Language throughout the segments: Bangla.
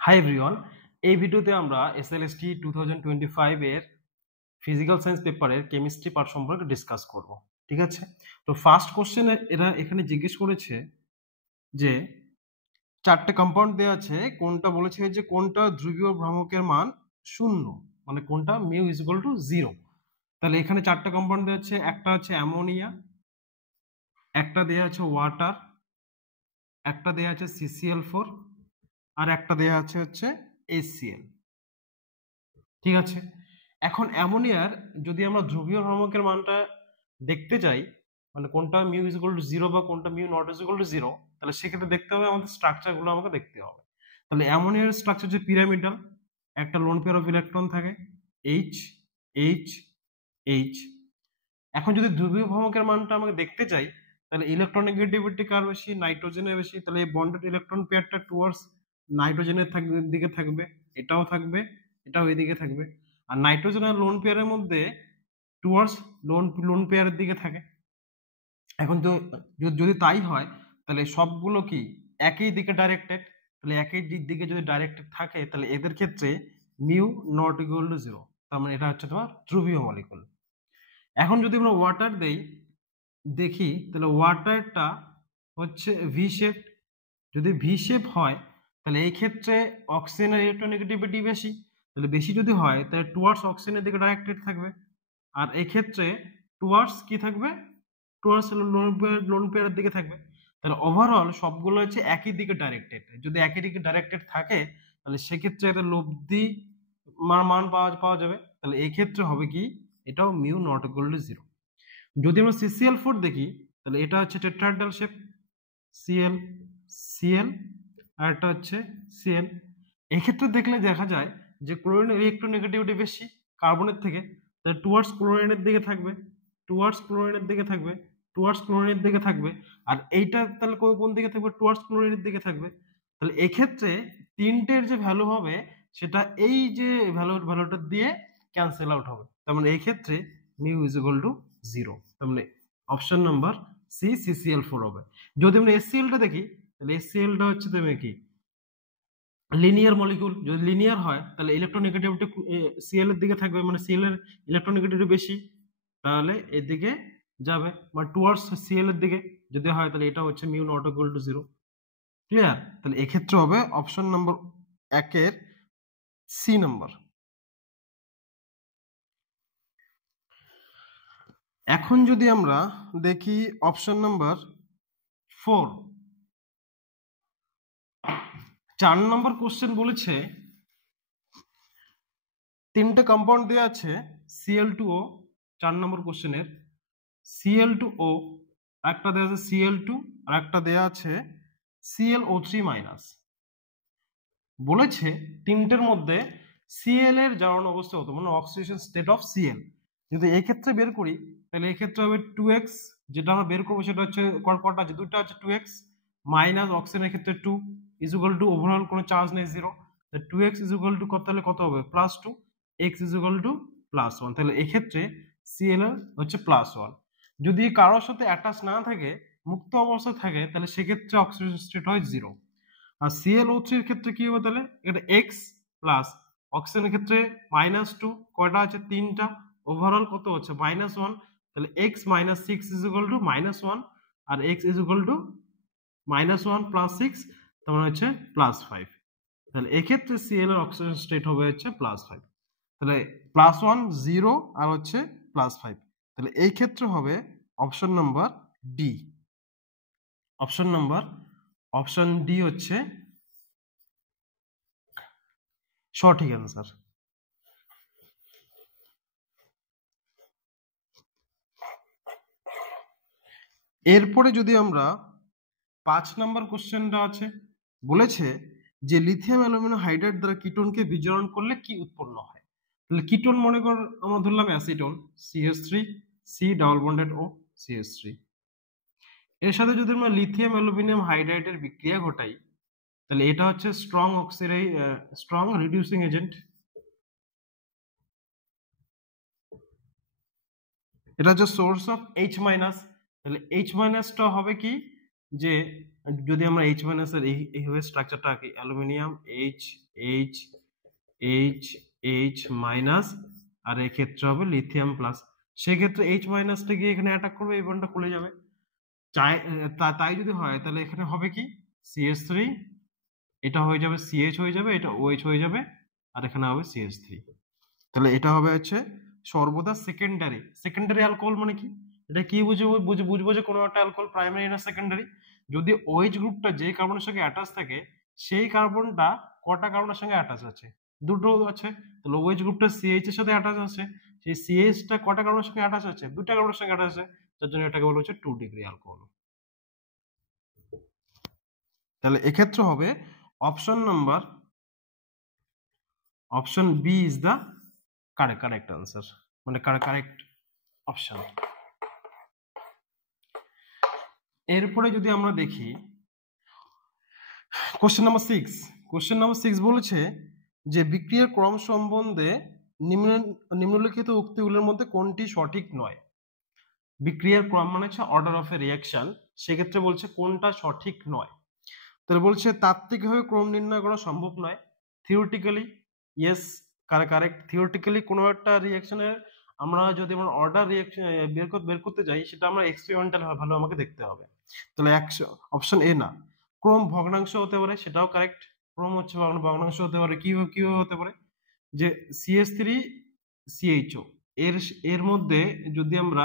হাই এভরিওয়ান, এই ভিডিওতে আমরা এসএলএসটি 2025 এর ফিজিক্যাল সায়েন্স পেপারের কেমিস্ট্রি পার্ট সম্পর্কে ডিসকাস করব। ঠিক আছে, তো ফার্স্ট কোশ্চেনে এরা এখানে জিজ্ঞেস করেছে যে চারটে কম্পাউন্ড দেওয়া আছে, কোনটা বলেছে যে কোনটা ধ্রুবীয় ভ্রামকের মান শূন্য, মানে কোনটা মিউ ইজ ইকুয়াল টু 0। তাহলে এখানে চারটে কম্পাউন্ড দেওয়া আছে, একটা আছে অ্যামোনিয়া, একটা দেওয়া আছে ওয়াটার, একটা দেওয়া আছে CCl4, আর একটা দেওয়া আছে হচ্ছে HCl। ঠিক আছে, এখন অ্যামোনিয়ার যদি আমরা ধ্রুবীয় ভ্রামকের মানটা দেখতে চাই, মানে কোনটা মিউ ইজ ইকুয়াল টু 0 বা কোনটা mu not is equal two 0, তাহলে সেক্ষেত্রে দেখতে হবে আমাদের স্ট্রাকচারগুলো আমাকে দেখতে হবে। তাহলে অ্যামোনিয়ার স্ট্রাকচার যে পিরামিডাল, একটা লোন পেয়ার অফ ইলেকট্রন থাকে এইচ এইচ এইচ। এখন যদি ধ্রুবীয় ভ্রামকের মানটা আমাকে দেখতে চাই, তাহলে ইলেকট্রোনেগেটিভিটি কার বেশি? নাইট্রোজেনের বেশি। তাহলে এই বন্ডেড ইলেকট্রন পেয়ারটা টুয়ার্ডস নাইট্রোজেনের দিকে থাকবে, এটাও থাকবে, এটাও এদিকে থাকবে। আর নাইট্রোজেন আর লোন পেয়ারের মধ্যে টুয়ার্ডস লোন পেয়ারের দিকে থাকে। এখন তো যদি তাই হয়, তাহলে সবগুলো কি একই দিকে ডাইরেক্টেড। তাহলে একই দিকে যদি ডাইরেক্টেড থাকে, তাহলে এদের ক্ষেত্রে মিউ নট ইকুয়াল টু 0। তার মানে এটা হচ্ছে তোমার ধ্রুবীয় মলিকুল। এখন যদি আমরা ওয়াটার দেখি, তাহলে ওয়াটারটা হচ্ছে ভি শেপ। যদি ভি শেপ হয়, তাহলে এই ক্ষেত্রে অক্সিজেনের ইলেকট্রোনেগেটিভিটি বেশি। তাহলে বেশি যদি হয়, তাহলে টুয়ার্ডস অক্সিজেনের দিকে ডাইরেক্টেড থাকবে। আর এই ক্ষেত্রে টুয়ার্ডস কি থাকবে? টুয়ার্ডস লোন পেয়ারের দিকে থাকবে। তাহলে ওভারঅল সবগুলো হচ্ছে একই দিকে ডাইরেক্টেড। যদি একই দিকে ডাইরেক্টেড থাকে, তাহলে সেক্ষেত্রে এদের লব্ধি মান পাওয়া যাবে। তাহলে এই ক্ষেত্রে হবে কি, এটাও মিউ নট ইকুয়াল টু 0। যদি আমরা CCl4 দেখি, তাহলে এটা হচ্ছে টেট্রাহেড্রাল শেপ, Cl Cl, আর এটা হচ্ছে Cl। এই ক্ষেত্রে দেখলে দেখা যায় যে ক্লোরিনের ইলেকট্রোনেগেটিভিটি বেশি কার্বনের থেকে, তাহলে টুয়ার্ডস ক্লোরিনের দিকে থাকবে, টুয়ার্ডস ক্লোরিনের দিকে থাকবে, টুয়ার্ডস ক্লোরিনের দিকে থাকবে। আর এইটা তাহলে কোন দিকে থাকবে? টুয়ার্ডস ক্লোরিনের দিকে থাকবে। তাহলে এক্ষেত্রে তিনটের যে ভ্যালু হবে, সেটা এই যে ভ্যালুটা দিয়ে ক্যান্সেল আউট হবে। তার মানে এই ক্ষেত্রে মিউ ইজ ইকুয়াল টু 0। তার মানে অপশন নাম্বার সি CCl4 হবে। যদি আমরা HCl-টা দেখি, তাহলে HCl-টা হচ্ছে তুমি কি লিনিয়ার মলিকুল। যদি লিনিয়ার হয়, তাহলে ইলেকট্রোনেগেটিভিটি Cl এর দিকে থাকবে, মানে Cl এর ইলেকট্রোনেগেটিভিটি বেশি, তাহলে এদিকে যাবে, বা টুয়ার্ডস Cl এর দিকে যদি হয়, তাহলে এটা হচ্ছে mu not equal to 0। Clear? তাহলে এক্ষেত্রে হবে অপশন নাম্বার 1-এর সি নাম্বার। এখন যদি আমরা দেখি অপশন নাম্বার 4, 4 নম্বর কোশ্চেন বলেছে তিনটে কম্পাউন্ড দেওয়া আছে Cl2O। 4 নম্বর কোশ্চেনের Cl2O, একটা দেওয়া আছে Cl2, আর একটা দেওয়া আছে ClO3-। বলেছে তিনটের মধ্যে Cl এর জারণ অবস্থা কত, মানে অক্সিডেশন স্টেট অফ Cl। যদি এই ক্ষেত্রে বের করি, তাহলে এই ক্ষেত্রে হবে 2x। যেটা আমরা বের করবো সেটা হচ্ছে কটা আছে? দুটো আছে। 2x মাইনাস অক্সিজেনের ক্ষেত্রে 2 ইজ ইকুয়াল টু ওভারঅল কোনো চার্জ নেই 0। 2x ইজ ইকুয়াল টু কত, তাহলে কত হবে? +2। x is equal to +1। তাহলে এক্ষেত্রে Cl হচ্ছে +1। যদি কারোর সাথে অ্যাটাচ না থাকে, মুক্ত অবস্থা থাকে, তাহলে সেক্ষেত্রে অক্সিডেশন স্টেট হয় 0। আর ClO3 এর ক্ষেত্রে কি হবে? তাহলে এটা x প্লাস অক্সিজেনের ক্ষেত্রে -2, কয়টা আছে? 3টা, ওভারঅল কত হচ্ছে? -1। তাহলে x - 6 ইজ ইকুয়াল টু -1, আর x ইজ ইকুয়াল টু -1 + 6, তার মানে হচ্ছে +5। তাহলে এক্ষেত্রে Cl এর অক্সিজেন স্টেট হবে হচ্ছে +5। তাহলে +1 0 আর হচ্ছে +5। তাহলে এই ক্ষেত্রে হবে option number D. Option D হচ্ছে সঠিক অ্যান্সার। এরপরে যদি আমরা 5 নাম্বার কোশ্চেনটা আছে, বলেছে যে লিথিয়াম অ্যালুমিনিয়াম হাইড্রাইড দ্বারা কিটোনকে বিজারণ করলে কি উৎপন্ন হয়? তাহলে কিটোন মনে কর আমরা ধরলাম acetone, CH3 C double bonded O CH3। এর সাথে যদি আমরা লিথিয়াম অ্যালুমিনিয়াম হাইড্রাইডের বিক্রিয়া ঘটাই, তাহলে এটা হচ্ছে স্ট্রং রিডিউসিং এজেন্ট। এটা হচ্ছে সোর্স অফ H-। তাহলে H- টা হবে কি, যে যদি আমরা এইচ মাইনাস এর এইভাবে স্ট্রাকচারটা আঁকি, aluminium H H H H minus, আর এই ক্ষেত্রে হবে লিথিয়াম প্লাস। সেক্ষেত্রে এইচ মাইনাসটা গিয়ে এখানে অ্যাটাক করবে, এই বন্ডটা খুলে যাবে। তাই যদি হয় তাহলে এখানে হবে কি CH3, এটা হয়ে যাবে CH হয়ে যাবে, এটা OH হয়ে যাবে, আর এখানে হবে CH3। তাহলে এটা হবে হচ্ছে সর্বদা সেকেন্ডারি অ্যালকোহল। মানে কি এটা কি বুঝবো যে কোনো একটা অ্যালকোহল প্রাইমারি না সেকেন্ডারি, যদি OH গ্রুপটা যে কার্বনের সঙ্গে অ্যাটাচ থাকে সেই কার্বনটা কটা কার্বনের সঙ্গে অ্যাটাচ আছে, দুটো আছে। তাহলে OH গ্রুপটা CH এর সাথে অ্যাটাচ আছে, সেই CH টা কটা কার্বনের সঙ্গে অ্যাটাচ আছে, দুটো কার্বনের সঙ্গে অ্যাটাচ আছে, যার জন্য এটাকে বলা হচ্ছে 2 ডিগ্রি অ্যালকোহল। তাহলে এক্ষেত্রে হবে option B is the correct answer, মানে কারেক্ট অপশন। এরপরে যদি আমরা দেখি কোশ্চেন নাম্বার 6 বলেছে যে বিক্রিয়ার ক্রম সম্বন্ধে নিম্নলিখিত উক্তিগুলোর মধ্যে কোনটি সঠিক নয়। বিক্রিয়ার ক্রম মানে হচ্ছে অর্ডার অফ এ রিঅ্যাকশন, সেক্ষেত্রে বলছে কোনটা সঠিক নয়। তাহলে বলছে তাত্ত্বিকভাবে ক্রম নির্ণয় করা সম্ভব নয়। Theoretically yes, correct. থিওরিটিক্যালি কোনো একটা রিঅ্যাকশনের আমরা যদি আমরা অর্ডার রিঅ্যাকশন বের করতে যাই, সেটা আমরা এক্সপেরিমেন্টাল ভালো আমাকে দেখতে হবে। তাহলে অপশন এ না, ক্রম ভগ্নাংশ হতে পারে, সেটাও কারেক্ট। ক্রম হচ্ছে ভগ্নাংশ হতে পারে, কিভাবে হতে পারে, যে CH3 CHO এর মধ্যে যদি আমরা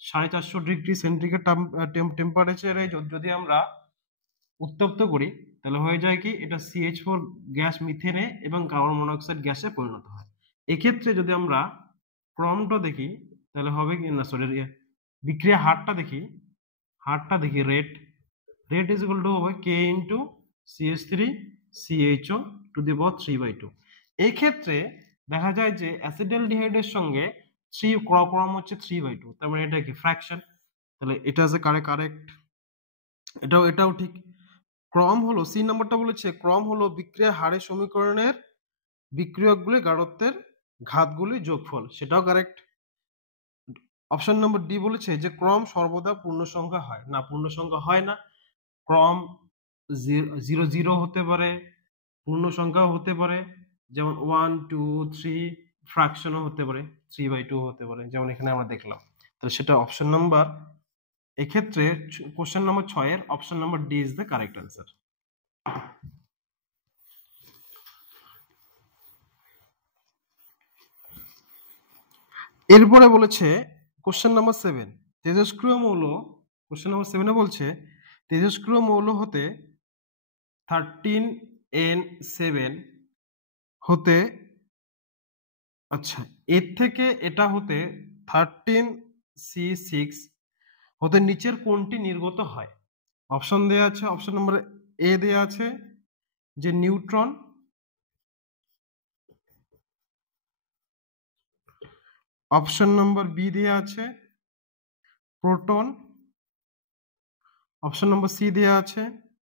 450 ডিগ্রি সেন্টিগ্রেড টেম্পারেচারে যদি আমরা উত্তপ্ত করি, তাহলে হয়ে যায় কি এটা CH4 গ্যাস মিথেনে এবং কার্বন মনোক্সাইড গ্যাসে পরিণত হয়। এক্ষেত্রে যদি আমরা ক্রমটা দেখি তাহলে হবে কি না, সরি, বিক্রিয়া হারটা দেখি রেট ইজ ইকুয়াল টু হবে K into CH3 CHO to the power 3/2। এই ক্ষেত্রে দেখা যায় যে অ্যাসিটালডিহাইডের সঙ্গে ক্রম হচ্ছে 3/2, তার মানে এটা কি ফ্র্যাকশন। তাহলে এটা আছে কারেক্ট, এটাও ঠিক। ক্রম হলো সি নাম্বারটা বলেছে ক্রম হলো বিক্রিয়ার হারের সমীকরণের বিক্রিয়কগুলি গাঢ়ত্বের ঘাতগুলির যোগফল, সেটাও কারেক্ট। অপশন নম্বর ডি বলেছে যে ক্রম সর্বদা পূর্ণ সংখ্যা হয় না, পূর্ণ সংখ্যা হয় না। ক্রম 0 হতে পারে, পূর্ণ সংখ্যাও হতে পারে, যেমন 1 2 3, ফ্র্যাকশনও হতে পারে, 3/2 হতে পারে, যেমন এখানে আমরা দেখলাম। তাহলে সেটা অপশন নাম্বার, এক্ষেত্রে কোশ্চেন নাম্বার 6 এর option number D is the correct answer. এরপরে বলেছে কোশ্চেন নাম্বার 7, তেজস্ক্রিয় মৌল, কোশ্চেন নাম্বার 7 এ বলছে তেজস্ক্রিয় মৌল হতে 13N7 হতে, আচ্ছা, এর থেকে এটা হতে 13C6 হতে নিচের কোনটি নির্গত হয়। অপশন দেওয়া আছে, অপশন নম্বর এ দেওয়া আছে যে নিউট্রন, অপশন নম্বর বি দেওয়া আছে প্রোটন, অপশন নম্বর সি দেওয়া আছে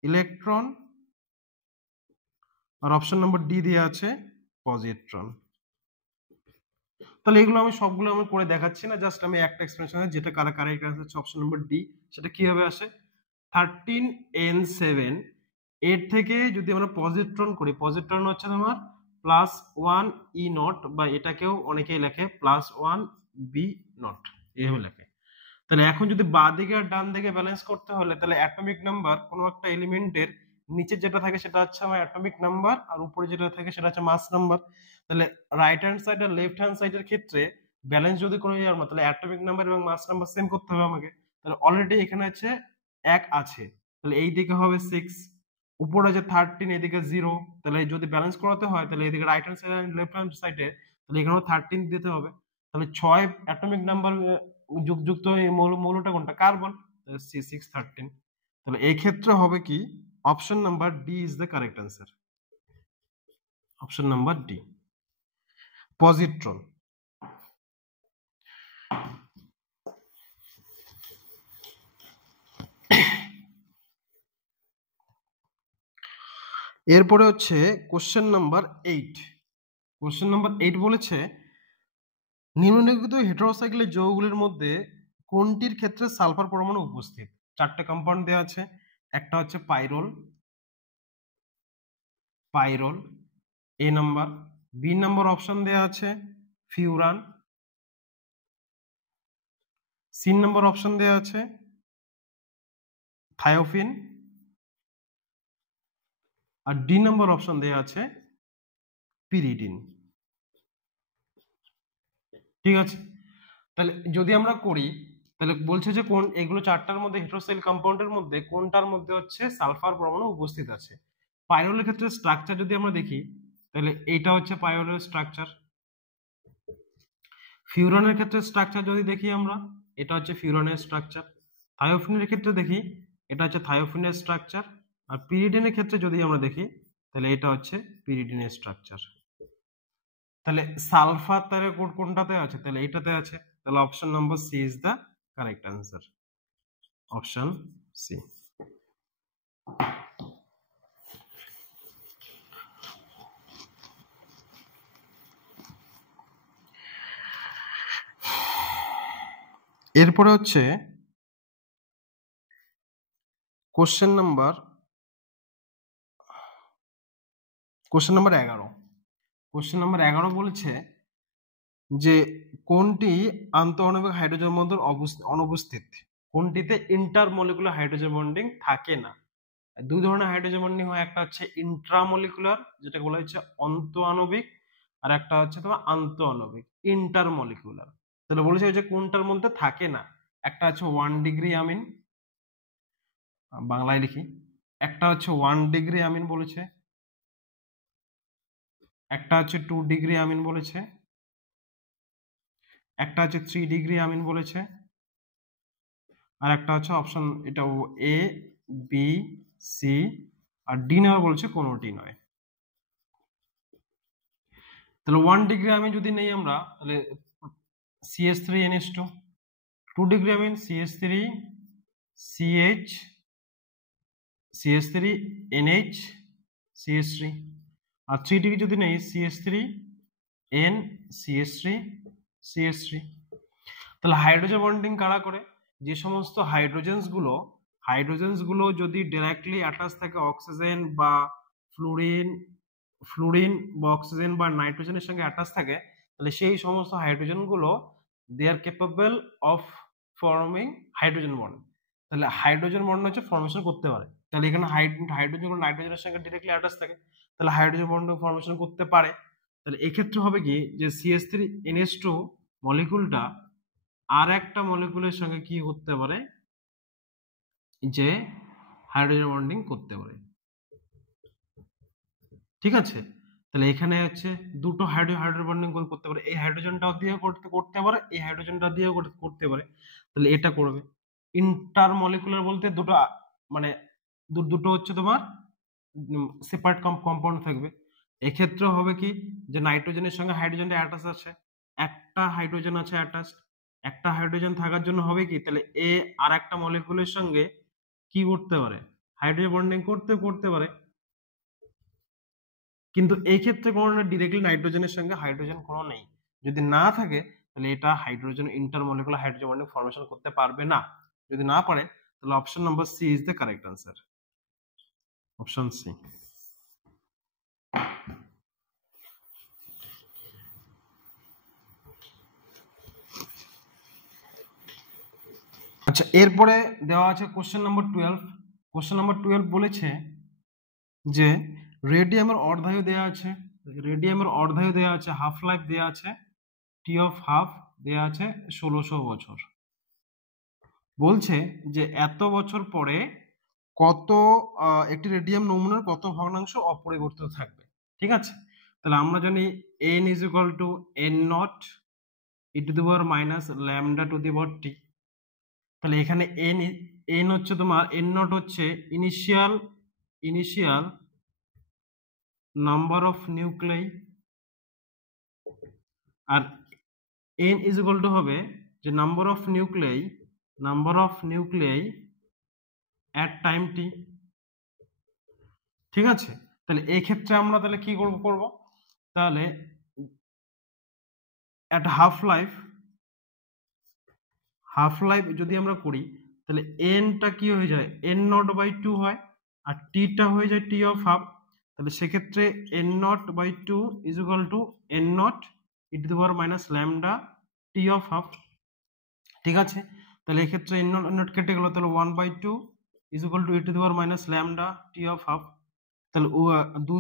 ইলেকট্রন, আর অপশন নম্বর ডি দেওয়া আছে পজিট্রন। তাহলে এগুলো আমি সবগুলো আমি করে দেখাচ্ছি না, জাস্ট আমি একটা এক্সপ্লেনেশন যেটা কারেক্ট আনসার হচ্ছে অপশন নম্বর ডি। সেটা কিভাবে আসে, 13N7 এর থেকে যদি আমরা পজিট্রন করি, পজিট্রন হচ্ছে তোমার +1E0, বা এটাকেও অনেকেই লেখে +1B0, এইভাবে লেখে। তাহলে এখন যদি বাঁ দিকে আর ডান দিকে ব্যালেন্স করতে হলে, তাহলে অ্যাটমিক নাম্বার কোনো একটা এলিমেন্টের নিচে যেটা থাকে সেটা হচ্ছে আমার অ্যাটমিক নাম্বার, আর উপরে যেটা থাকে সেটা হচ্ছে মাস নাম্বার। তাহলে রাইট হ্যান্ড সাইড আর লেফট হ্যান্ড সাইডের ক্ষেত্রে ব্যালেন্স যদি কোনো যাওয়ার না, তাহলে অ্যাটমিক নাম্বার এবং মাস নাম্বার সেম করতে হবে আমাকে। তাহলে অলরেডি এখানে হচ্ছে 1 আছে, তাহলে এই দিকে হবে 6, উপরে আছে 13, এদিকে 0। তাহলে যদি ব্যালেন্স করাতে হয় তাহলে এদিকে রাইট হ্যান্ড সাইড আর লেফট হ্যান্ড সাইডে, তাহলে এখানেও 13 দিতে হবে। তাহলে 6 অ্যাটমিক নাম্বার যুক্ত এই মৌলটা কোনটা, কার্বন, C613। তাহলে এই ক্ষেত্রে হবে কি option number D is the correct answer, option number D positron. এরপরে হচ্ছে কোশ্চেন নাম্বার 8। কোশ্চেন নাম্বার 8 বলেছে নিম্নলিখিত হেটেরোসাইকেলের যৌগগুলির মধ্যে কোনটির ক্ষেত্রে সালফার পরমাণু উপস্থিত। 4টে কম্পাউন্ড দেওয়া আছে, একটা হচ্ছে পাইরোল, পাইরোল এ নাম্বার। বি নাম্বার অপশন দেওয়া আছে ফিউরান। সি নাম্বার অপশন দেওয়া আছে থায়োফিন। আর ডি নাম্বার অপশন দেওয়া আছে পিরিডিন। ঠিক আছে, তাহলে যদি আমরা করি তাহলে বলছে যে কোন এগুলো চারটার মধ্যে হেটেরোসাইল কম্পাউন্ডের মধ্যে কোনটার মধ্যে হচ্ছে সালফার পরমাণু উপস্থিত আছে। পাইরোলের ক্ষেত্রে স্ট্রাকচার যদি আমরা দেখি তাহলে এইটা হচ্ছে পাইরোলের স্ট্রাকচার। ফিউরনের ক্ষেত্রে স্ট্রাকচার যদি দেখি আমরা, এটা হচ্ছে ফিউরনের স্ট্রাকচার। থায়োফিনের ক্ষেত্রে দেখি এটা হচ্ছে থায়োফিনের স্ট্রাকচার। আর পিরিডিনের ক্ষেত্রে যদি আমরা দেখি তাহলে এটা হচ্ছে পিরিডিনের স্ট্রাকচার। তাহলে সালফার তারের কোড কোনটাতে আছে, তাহলে এইটাতে আছে। তাহলে option number C is the correct answer, option C. এরপরে হচ্ছে কোশ্চেন নাম্বার 11। কোশ্চেন নাম্বার 11 বলেছে যে কোনটি আন্তঃআণবিক হাইড্রোজেন বন্ধন অনুপস্থিত, কোনটিতে ইন্টারমলিকুলার হাইড্রোজেন বন্ডিং থাকে না। দুই ধরনের হাইড্রোজেন বন্ডিং হয়, একটা হচ্ছে ইন্ট্রামলিকুলার যেটা বলা হচ্ছে অন্তঃআণবিক, আর একটা হচ্ছে তোমার আন্তঃআণবিক ইন্টারমলিকুলার। তাহলে বলেছে যে কোনটার মধ্যে থাকে না, একটা হচ্ছে 1 ডিগ্রি আমিন, বাংলায় লিখি, একটা হচ্ছে 1 ডিগ্রি আমিন বলেছে, একটা হচ্ছে 2 ডিগ্রি আমিন বলেছে, একটা হচ্ছে 3 ডিগ্রি আমিন বলেছে, আর একটা হচ্ছে অপশন এটা A B C R D নেওয়া বলেছে কোনোটি নয়। তাহলে 1 ডিগ্রি আমিন যদি নেই আমরা তাহলে CH3NH2, 2 ডিগ্রি আমিন CH3CH, CH3NH, CH3। আর 3 ডিগ্রি যদি নেই CH3N, CH3, CH3। তাহলে হাইড্রোজেন বন্ডিং কারা করে, যে সমস্ত হাইড্রোজেন্স গুলো যদি ডাইরেক্টলি অ্যাটাচ থাকে অক্সিজেন বা ফ্লুরিন বা অক্সিজেন বা নাইট্রোজেনের সঙ্গে অ্যাটাচ থাকে, তাহলে সেই সমস্ত হাইড্রোজেন গুলো they are capable of forming hydrogen bond. তাহলে হাইড্রোজেন বন্ড হচ্ছে ফর্মেশন করতে পারে। তাহলে এখানে হাইড্রোজেন নাইট্রোজেনের সঙ্গে ডিরেক্টলি অ্যাটাচ থাকে, তাহলে হাইড্রোজেন বন্ড ফর্মেশন করতে পারে। তাহলে এক্ষেত্রে হবে কি যে CH3NH2 মলিকুলটা আর একটা মলিকুলের সঙ্গে কি করতে পারে, যে হাইড্রোজেন বন্ডিং করতে পারে। ঠিক আছে, তাহলে এখানে হচ্ছে দুটো হাইড্রোজেন বন্ডিং করতে পারে, এই হাইড্রোজেনটাও দিয়ে করতে পারে, এই হাইড্রোজেনটা দিয়েও করতে পারে। তাহলে এটা করবে। ইন্টার মলিকুলার বলতে দুটো মানে দুটো হচ্ছে তোমার সেপারেট কম্পাউন্ড থাকবে। এক্ষেত্রে হবে কি যে নাইট্রোজেনের সঙ্গে হাইড্রোজেনটা অ্যাটাচ আছে, একটা হাইড্রোজেন আছে অ্যাটাচ, একটা হাইড্রোজেন থাকার জন্য হবে কি তাহলে এ আর একটা মলিকুলের সঙ্গে কি করতে পারে, হাইড্রোজেন বন্ডিং করতে পারে। কিন্তু এই ক্ষেত্রে কোনো ডিরেক্টলি নাইট্রোজেনের সঙ্গে হাইড্রোজেন কোনো নেই, যদি না থাকে তাহলে এটা hydrogen intermolecular hydrogen bonding formation করতে পারবে না। যদি না পারে তাহলে option number C is the correct answer, option C. আচ্ছা, এরপরে দেওয়া আছে কোশ্চেন নাম্বার 12। কোশ্চেন নাম্বার 12 বলেছে যে রেডিয়ামের অর্ধায়ু দেওয়া আছে, রেডিয়ামের অর্ধায়ু দেওয়া আছে, হাফ লাইফ দেওয়া আছে, টি অফ হাফ দেওয়া আছে 1600 বছর। বলছে যে এত বছর পরে কত একটি রেডিয়াম নমুনার কত ভগ্নাংশ অপরিবর্তিত থাকবে। ঠিক আছে, তাহলে আমরা জানি n is equal to n nought E to the power minus lambda to the power t. তাহলে এখানে n হচ্ছে তোমার n নট হচ্ছে ইনিশিয়াল নাম্বার অফ নিউক্লিয়াই, আর n ইজ ইকুয়াল টু হবে যে number of nuclei at time t. ঠিক আছে, তাহলে এই ক্ষেত্রে আমরা তাহলে কি করব তাহলে একটা হাফ লাইফ যদি আমরা করি তাহলে এনটা কি হয়ে যায় এন নট বাই টু হয়, আর টিটা হয়ে যায় টি অফ হাফ। তাহলে সেক্ষেত্রে N naught by two is equal to N not E to the power minus lambda T of half. ঠিক আছে, তাহলে এক্ষেত্রে এন নট কেটে গেল, তাহলে one by two is equal to E to the power minus lambda T of half. তাহলে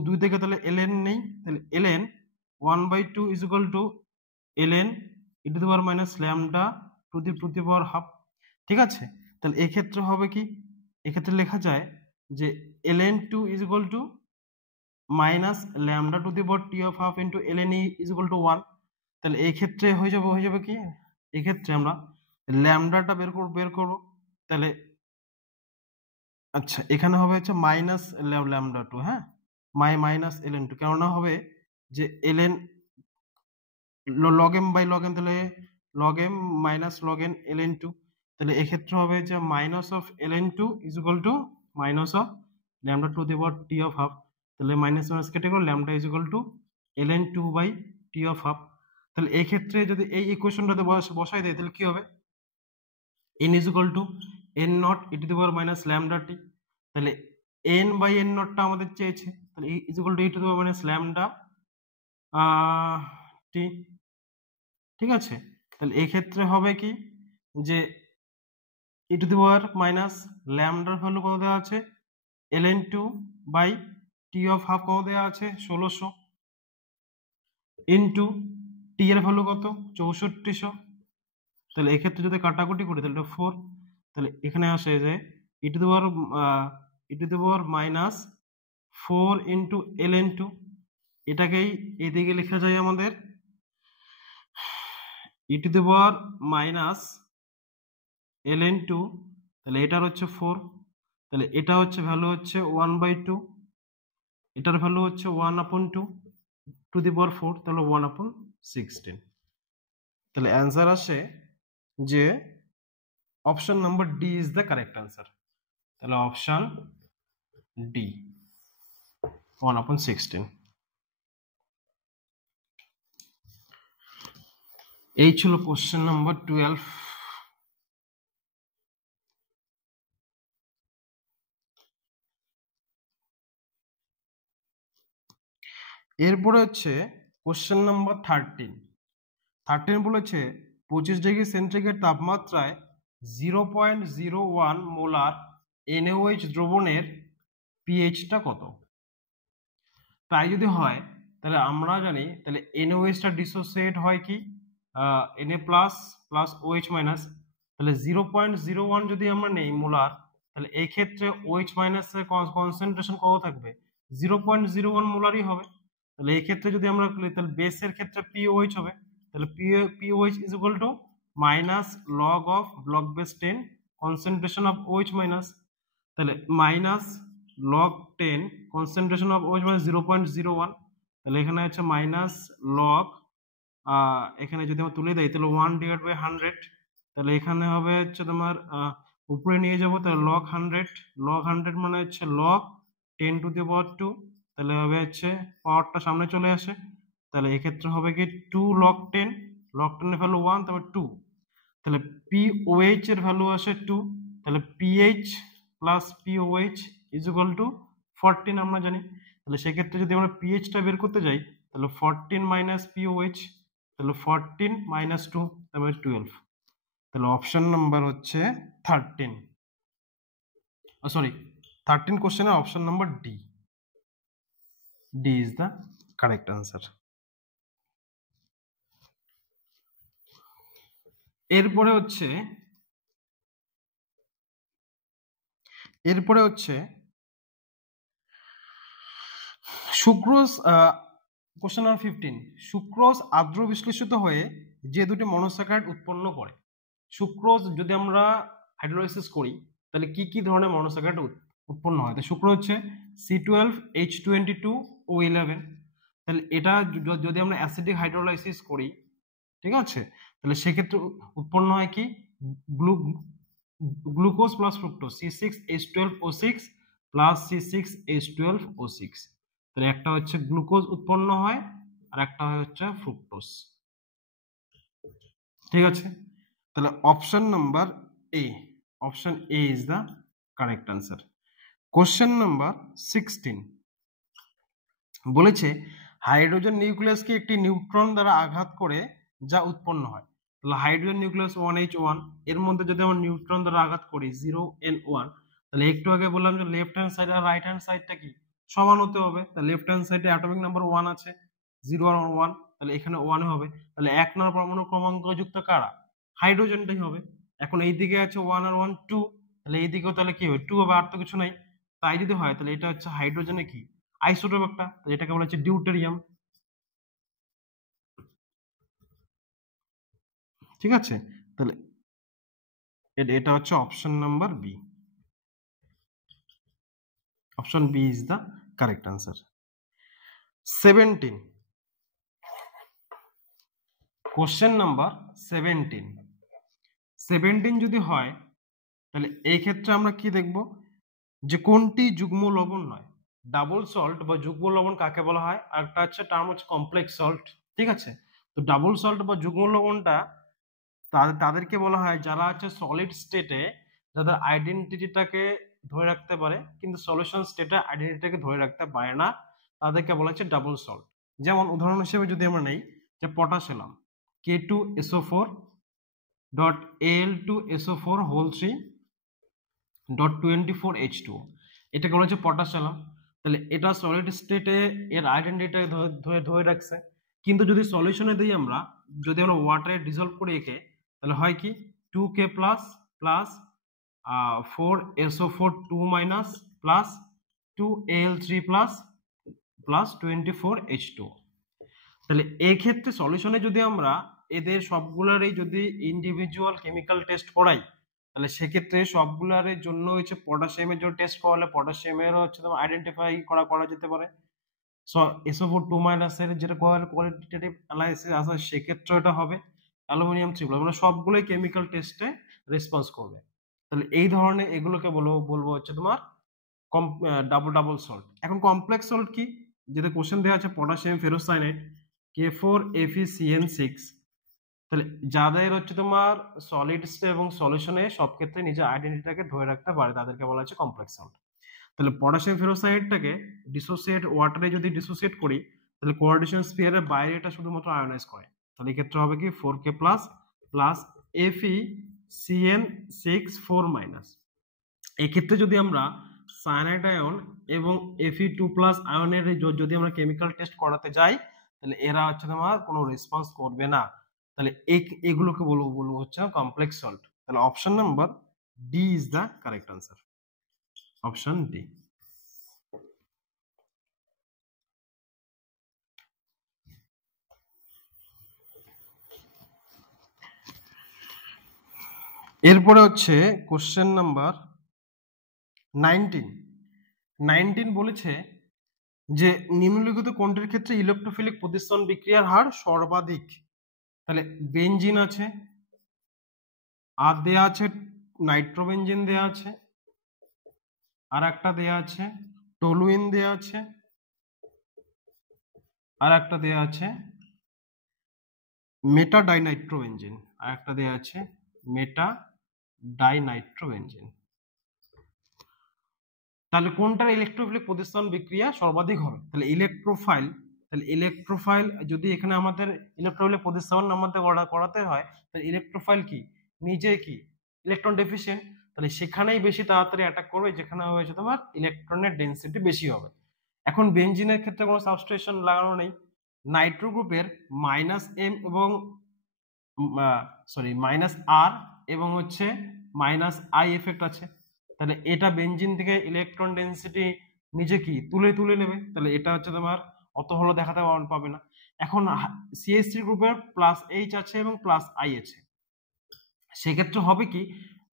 দুই থেকে তাহলে এলএন নেই, তাহলে LN one by two is equal to LN E to the power minus lambda to the power half. ঠিক আছে, তাহলে এক্ষেত্রে হবে কি, এক্ষেত্রে লেখা যায় যে LN two is equal to minus lambda to the power T of half into LN is equal to one. তাহলে এই ক্ষেত্রে হয়ে যাবে কি, এক্ষেত্রে আমরা ল্যামডাটা বের করবো। তাহলে আচ্ছা এখানে হবে হচ্ছে মাইনাস ল্যামডা টু, হ্যাঁ মাইনাস এলএন টু, কেননা হবে যে ln log m by log m, তাহলে log m minus log n ln two. তাহলে এক্ষেত্রে হবে যে minus of ln two is equal to minus of lambda to the power T of half. তাহলে মাইনাস মাইনাস কেটে গেল, lambda is equal to ln two by t of half. তাহলে এই ক্ষেত্রে যদি এই ইকুয়েশনটাতে বসাই দেয় তাহলে কি হবে, n is equal to N not E to the power minus lambda t. তাহলে n বাই এন নটটা আমাদের চেয়েছে, তাহলে is equal to E to the power minus lambda t. ঠিক আছে, তাহলে এই ক্ষেত্রে হবে কি যে e to the power minus ল্যামডার ভ্যালু কত দেওয়া আছে ln two by t of half কত দেওয়া আছে 1600 ইন্টু টি এর ভ্যালু কত 6400। তাহলে এক্ষেত্রে যদি কাটাকুটি করি তাহলে 4, তাহলে এখানে আসে যে e to the power minus 4 into ln two, এটাকেই এদিকে লেখা যায় আমাদের e to the power minus ln two, তাহলে এটার হচ্ছে 4, তাহলে এটা হচ্ছে ভ্যালু হচ্ছে 1/2, এটার ভ্যালু হচ্ছে 1/2 টু দি পাওয়ার 4, তাহলে 1/16। তাহলে অ্যান্সার আসে যে option number D is the correct answer. তাহলে অপশন ডি 1/16। এই ছিল কোশ্চেন নাম্বার 12। এরপরে হচ্ছে কোশ্চেন নাম্বার 13 বলেছে 25 ডিগ্রি সেন্টিগ্রেড তাপমাত্রায় 0.01 মোলার NaOH দ্রবণের পিএইচটা কত। তাই যদি হয় তাহলে আমরা জানি তাহলে NaOHটা ডিসোসিয়েট হয় কি Na plus plus OH minus, তাহলে 0.01 যদি আমরা নেই মোলার, তাহলে এই ক্ষেত্রে OH মাইনাসের কনসেন্ট্রেশন কত থাকবে 0.01 মোলারই হবে। তাহলে এই ক্ষেত্রে যদি আমরা তাহলে বেসের ক্ষেত্রে POH হবে, তাহলে POH is equal to minus log of block base 10 concentration of OH minus, তাহলে minus log 10 concentration of OH minus 0.01, তাহলে এখানে আছে মাইনাস লগ, এখানে যদি আমরা তুলে দেই তাহলে 1/100, তাহলে এখানে হবে হচ্ছে তোমার উপরে নিয়ে যাব, তাহলে লগ 100 মানে হচ্ছে লগ 10 টু দি পাওয়ার 2, তাহলে হবে হচ্ছে পাওয়ারটা সামনে চলে আসে, তাহলে এক্ষেত্রে হবে কি 2 লগ 10, লগ 10 এর ভ্যালু 1, তারপর 2, তাহলে POH এর ভ্যালু আসে 2, তাহলে PH plus POH is equal two 14 আমরা জানি। তাহলে সেক্ষেত্রে যদি আমরা PHটা বের করতে যাই তাহলে 14 মাইনাস POH, তাহলে 14 মাইনাস 2 তারপরে 12। তাহলে অপশন নাম্বার হচ্ছে 13, সরি 13 কোশ্চেনের option number D is the correct answer. এরপরে হচ্ছে সুক্রোজ, কোশ্চেন নাম্বার 15, সুক্রোজ আর্দ্র বিশ্লেষিত হয়ে যে দুটি মনোস্যাকারাইড উৎপন্ন করে। সুক্রোজ যদি আমরা হাইড্রোলাইসিস করি তাহলে কি কি ধরনের মনোস্যাকারাইড উৎপন্ন হয়, তো সুক্রোজ হচ্ছে C12H22O11, তাহলে এটা যদি আমরা অ্যাসিডিক হাইড্রোলাইসিস করি, ঠিক আছে, তাহলে সেক্ষেত্রে উৎপন্ন হয় কি glucose plus fructose C6H12O6 plus C6H12O6, তাহলে একটা হচ্ছে গ্লুকোজ উৎপন্ন হয় আর একটা হচ্ছে ফ্রুক্টোজ। ঠিক আছে, তাহলে option number A option A is the correct answer. Question number 16 বলেছে হাইড্রোজেন নিউক্লিয়াসকে একটি নিউট্রন দ্বারা আঘাত করে যা উৎপন্ন হয়। তাহলে হাইড্রোজেন নিউক্লিয়াস 1H1 এর মধ্যে যদি আমরা নিউট্রন দ্বারা আঘাত করি 0N1, তাহলে একটু আগে বললাম যে লেফট হ্যান্ড সাইড আর রাইট হ্যান্ড সাইডটা কি সমান হতে হবে। তাহলে লেফট হ্যান্ড সাইডে অ্যাটমিক নাম্বার 1 আছে, 0 আর 1, তাহলে এখানে 1 হবে। তাহলে 1 নম্বর পরমাণু ক্রমাঙ্ক যুক্ত কারা? হাইড্রোজেনটাই হবে। এখন এই দিকে আছে 1 আর 1 2, তাহলে এই দিকেও তাহলে কি হবে 2 হবে, আর তো কিছু নাই। তাই যদি হয় তাহলে এটা হচ্ছে হাইড্রোজেনে কি আইসোটোপ একটা, তাহলে এটাকে বলা হচ্ছে ডিউটেরিয়াম। ঠিক আছে, তাহলে এটা হচ্ছে option number B. Option B is the correct answer. 17 question number 17 যদি হয় তাহলে এই ক্ষেত্রে আমরা কি দেখব যে কোনটি যুগ্ম লবণ নয়। ডাবল সল্ট বা যুগ্ম লবণ কাকে বলা হয়, আর একটা হচ্ছে টার্ম হচ্ছে কমপ্লেক্স সল্ট। ঠিক আছে, তো ডাবল সল্ট বা যুগ্ম লবণটা তাদেরকে বলা হয় যারা হচ্ছে সলিড স্টেটে যাদের আইডেন্টিটিটাকে ধরে রাখতে পারে কিন্তু সলিউশন স্টেটে আইডেন্টিটিটাকে ধরে রাখতে পারে না, তাদেরকে বলা হচ্ছে ডাবল সল্ট। যেমন উদাহরণ হিসেবে যদি আমরা নেই যে potassium K2SO4 dot Al2SO4 whole 3 dot 24H2, এটাকে বলা হচ্ছে পটাশিয়াম। তাহলে এটা সলিড স্টেটে এর আইডেন্টিটিটাকে ধরে ধরে রাখছে, কিন্তু যদি সলিউশনে দিই আমরা, যদি আমরা ওয়াটারে ডিসলভ করে একে, তাহলে হয় কি 2K plus plus 4SO4 2 minus plus 2Al3 plus plus 24H2। তাহলে এই ক্ষেত্রে সলিউশনে যদি আমরা এদের সবগুলারই যদি ইন্ডিভিজুয়াল কেমিক্যাল টেস্ট করাই, তাহলে সেক্ষেত্রে সবগুলার জন্য হচ্ছে পটাশিয়ামের জন্য টেস্ট করালে পটাশিয়ামেরও হচ্ছে তোমার আইডেন্টিফাই করা যেতে পারে। সো SO4 2 মাইনাসের যেটা কোয়ালিটেটিভ অ্যানালাইসিস আছে সেক্ষেত্রে এটা হবে অ্যালুমিনিয়াম 3+, মানে সবগুলোই কেমিক্যাল টেস্টে রেসপন্স করবে। তাহলে এই ধরনের এগুলোকে বলবো হচ্ছে তোমার ডাবল সল্ট। এখন কমপ্লেক্স সল্ট কি, যেটা কোশ্চেন দেওয়া আছে পটাশিয়াম ফেরোসাইনাইড K4FeCN6, তাহলে যাদের হচ্ছে তোমার সলিড স্টেট এবং সলিউশনে সব ক্ষেত্রে নিজের আইডেন্টিটিটাকে ধরে রাখতে পারে তাদেরকে বলা হচ্ছে কমপ্লেক্স সল্ট। তাহলে পটাশিয়াম ফেরোসাইডটাকে ডিসোসিয়েট ওয়াটারে যদি ডিসোসিয়েট করি, তাহলে কোঅর্ডিনেশন স্ফিয়ারের বাইরে এটা শুধুমাত্র আয়োনাইজ করে। তাহলে এই ক্ষেত্রে হবে কি 4K প্লাস প্লাস FeCN6 4-। এই ক্ষেত্রে যদি আমরা সায়ানাইড আয়ন এবং Fe2+ আয়নের যদি আমরা কেমিক্যাল টেস্ট করাতে যাই, তাহলে এরা হচ্ছে তোমার কোনো রেসপন্স করবে না। তাহলে এগুলোকে বলবো হচ্ছে কমপ্লেক্স সল্ট। তাহলে option number D is the correct answer. Option D. এরপরে হচ্ছে কোশ্চেন নাম্বার 19 বলেছে যে নিম্নলিখিত কোনটির ক্ষেত্রে ইলেকট্রোফিলিক প্রতিস্থাপন বিক্রিয়ার হার সর্বাধিক। তাহলে বেনজিন আছে, আর দেয়া আছে নাইট্রোবেনজিন দেয়া আছে, আর একটা দেয়া আছে টলুইন দেয়া আছে, আর একটা দেয়া আছে মেটা ডাইনাইট্রোবেনজিন, আর একটা দেয়া আছে মেটা ডাইনাইট্রোবেনজিন। তাহলে কোনটার ইলেকট্রোফিলিক প্রতিস্থাপন বিক্রিয়া সর্বাধিক হবে? তাহলে ইলেকট্রোফাইল যদি এখানে আমাদের ইলেকট্রোফিলিক প্রতিস্থাপন আমাদের করাতে হয়, তাহলে ইলেকট্রোফাইল কি নিজে কি ইলেকট্রন ডেফিশিয়েন্ট, তাহলে সেখানেই বেশি তাড়াতাড়ি অ্যাটাক করবে যেখানে হয়েছে তোমার ইলেকট্রনের ডেনসিটি বেশি হবে। এখন বেনজিনের ক্ষেত্রে কোনো সাবস্টিটিউশন লাগানো নেই, নাইট্রো গ্রুপের -M এবং -R এবং হচ্ছে -I এফেক্ট আছে, তাহলে এটা বেনজিন থেকে ইলেকট্রন ডেনসিটি নিজে কি তুলে নেবে, তাহলে এটা হচ্ছে তোমার অত হলো দেখাতে পাবে না। এখন CH3 গ্রুপের +H আছে এবং +I আছে, সেক্ষেত্রে হবে কি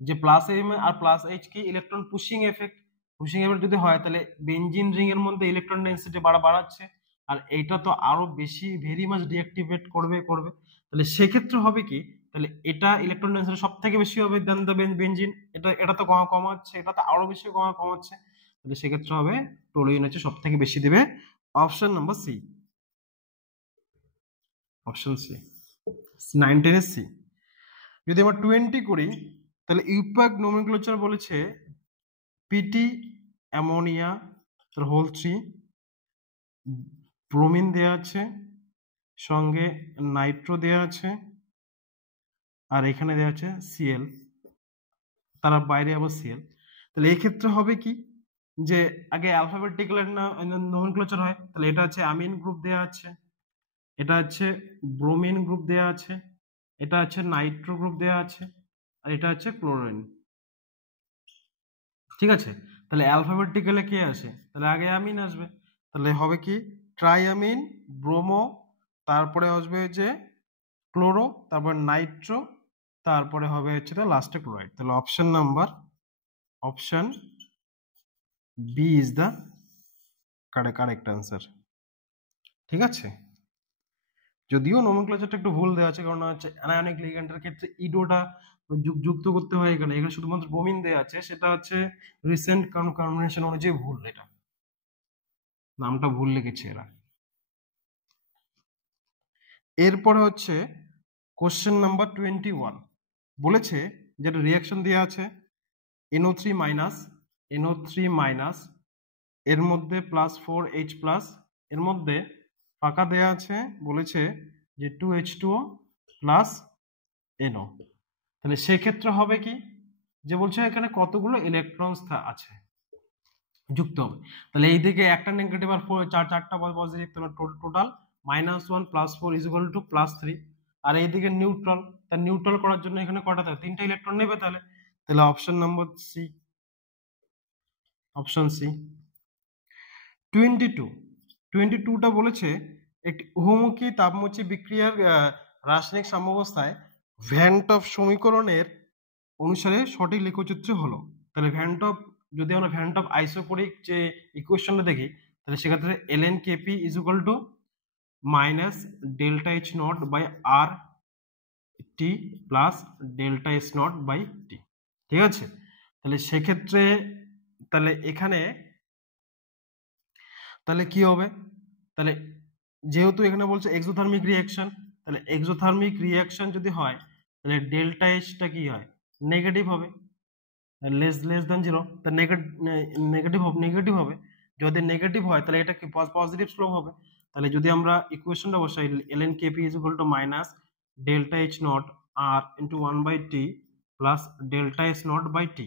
যে +M আর +H কি ইলেকট্রন পুশিং এফেক্ট যদি হয় তাহলে বেনজিন রিং এর মধ্যে ইলেকট্রন ডেনসিটি বাড়াচ্ছে, আর এইটা তো আরো বেশি ভেরি মাচ ডিঅ্যাক্টিভেট করবে। তাহলে সেক্ষেত্রে হবে কি, তাহলে এটা ইলেকট্রন ডেনসিটি সব থেকে বেশি হবে দেন দ্য বেনজিন, এটা তো কমাচ্ছে, এটা তো আরো বেশি কমাচ্ছে, তাহলে সেক্ষেত্রে হবে টলুইন হচ্ছে সব থেকে বেশি দেবে। Option number C, option C 19 এর সি। যদি আমরা 20 করি তাহলে ইউপ্যাক নোমেনক্লেচার বলেছে পিটি অ্যামোনিয়া হোল 3, ব্রোমিন দেয়া আছে, সঙ্গে নাইট্রো দেয়া আছে, আর এখানে দেয়া আছে সিএল, তারা বাইরে আবার সিএল। তাহলে এই ক্ষেত্রে হবে কি যে আগে অ্যালফাবেটিক্যাল নোমেনক্লেচার হয়, তাহলে এটা হচ্ছে অ্যামিন গ্রুপ দেয়া আছে, এটা হচ্ছে ব্রোমিন গ্রুপ দেয়া আছে, এটা হচ্ছে নাইট্রো গ্রুপ দেয়া আছে, আর এটা হচ্ছে ক্লোরিন। ঠিক আছে, তাহলে অ্যালফাবেটিক্যালে কে আসে, তাহলে আগে অ্যামিন আসবে, তাহলে হবে কি ট্রাইঅ্যামিন, ব্রোমো, তারপরে আসবে যে ক্লোরো, তারপর নাইট্রো, তারপরে হবে হচ্ছে লাস্টে ক্লোরাইড। তাহলে option B is the correct answer. ঠিক আছে, যদিও নোমেনক্লেচারটা একটু ভুল দেওয়া আছে, কারণ হচ্ছে অ্যানায়নিক লিগ্যান্ডের ক্ষেত্রে ইডোটা যুক্ত করতে হয়, এখানে এখানে শুধুমাত্র ব্রোমিন দেওয়া আছে, সেটা হচ্ছে রিসেন্ট কম্বিনেশন অনুযায়ী ভুল, এটা নামটা ভুল লিখেছে এরা। এরপরে হচ্ছে কোশ্চেন নাম্বার 21 বলেছে, যেটা রিয়াকশন দেওয়া আছে NO3 মাইনাস এর মধ্যে +4H+, এর মধ্যে ফাঁকা দেয়া আছে, বলেছে যে 2H2O প্লাস NO। তাহলে সেক্ষেত্রে হবে কি যে বলছে এখানে কতগুলো ইলেকট্রন আছে যুক্ত হবে, তাহলে এই দিকে একটা নেগেটিভ আর চারটা পজিটিভ, তাহলে টোটাল -1 +4 = +3, আর এইদিকে নিউট্রাল, তা নিউট্রাল করার জন্য এখানে কটা থাকে, 3টা ইলেকট্রন নেবে, তাহলে option number C, option C. 22টা বলেছে একটি উহমুখী তাপমোচী বিক্রিয়ার রাসায়নিক সাম্যাবস্থায় ভ্যান টপ সমীকরণের অনুসারে সঠিক লেখচিত্র হলো। তাহলে ভ্যান টপ, যদি আমরা ভ্যান টপ আইসোপরিক যে ইকুয়েশনটা দেখি, তাহলে সেক্ষেত্রে ln kp = -ΔH0/RT plus ΔS0/T। ঠিক আছে, তাহলে সেক্ষেত্রে তাহলে এখানে তাহলে কি হবে, তাহলে যেহেতু এখানে বলছে এক্সোথার্মিক রিঅ্যাকশন, তাহলে এক্সোথার্মিক রিঅ্যাকশন যদি হয় তাহলে ডেল্টা এইচটা কি হয়, নেগেটিভ হবে, লেস দেন 0, তা নেগেটিভ হবে। যদি নেগেটিভ হয় তাহলে এটা কি পজিটিভ স্লোপ হবে, তাহলে যদি আমরা ইকুয়েশনটা বসাই ln kp = -ΔH0 R × 1/T plus ΔS0/T,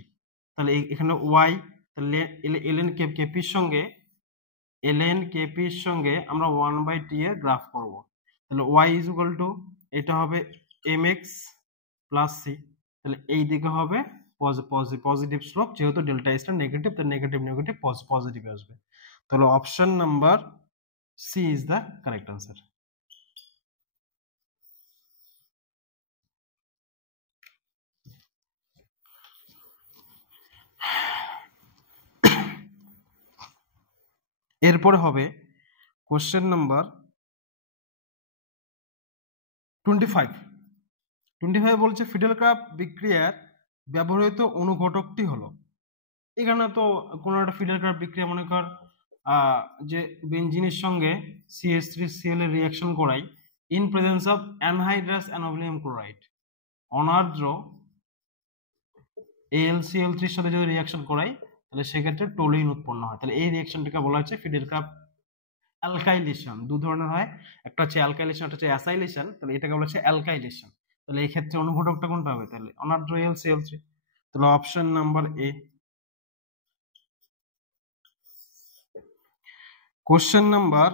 তাহলে এখানে y, তাহলে ln kp এর সঙ্গে আমরা 1/t এর গ্রাফ করব, তাহলে y = এটা হবে mx প্লাস c, তাহলে এই দিকে হবে পজিটিভ স্লোপ, যেহেতু ডেল্টা এসটা নেগেটিভ, তাহলে নেগেটিভ পজিটিভ আসবে, তাহলে option number C is the correct answer. এরপরে হবে কোশ্চেন নাম্বার 25 বলছে ফিডেলক্রাফট বিক্রিয়ার ব্যবহৃত অনুঘটকটি হলো, এখানে তো কোনো একটা ফিডেলক্রাফট বিক্রিয়া, মনে কর যে বেনজিনের সঙ্গে CH3Cl এর রিঅ্যাকশন করাই in presence of anhydrous aluminium chloride, অনার্দ্র AlCl3 এর সাথে যদি রিঅ্যাকশন করাই তাহলে সেক্ষেত্রে টোলুইন উৎপন্ন হয়, তাহলে এই রিঅ্যাকশনটাকে বলা হচ্ছে ফিডেলক্রাফট অ্যালকাইলেশন। দু ধরনের হয়, একটা হচ্ছে অ্যালকাইলেশন, একটা হচ্ছে অ্যাসাইলেশন, তাহলে এটাকে বলা হচ্ছে অ্যালকাইলেশন। তাহলে এই ক্ষেত্রে অনুঘটকটা কোনটা হবে, তাহলে অনার্দ্র AlCl3, তাহলে অপশন নাম্বার এ। কোশ্চেন নাম্বার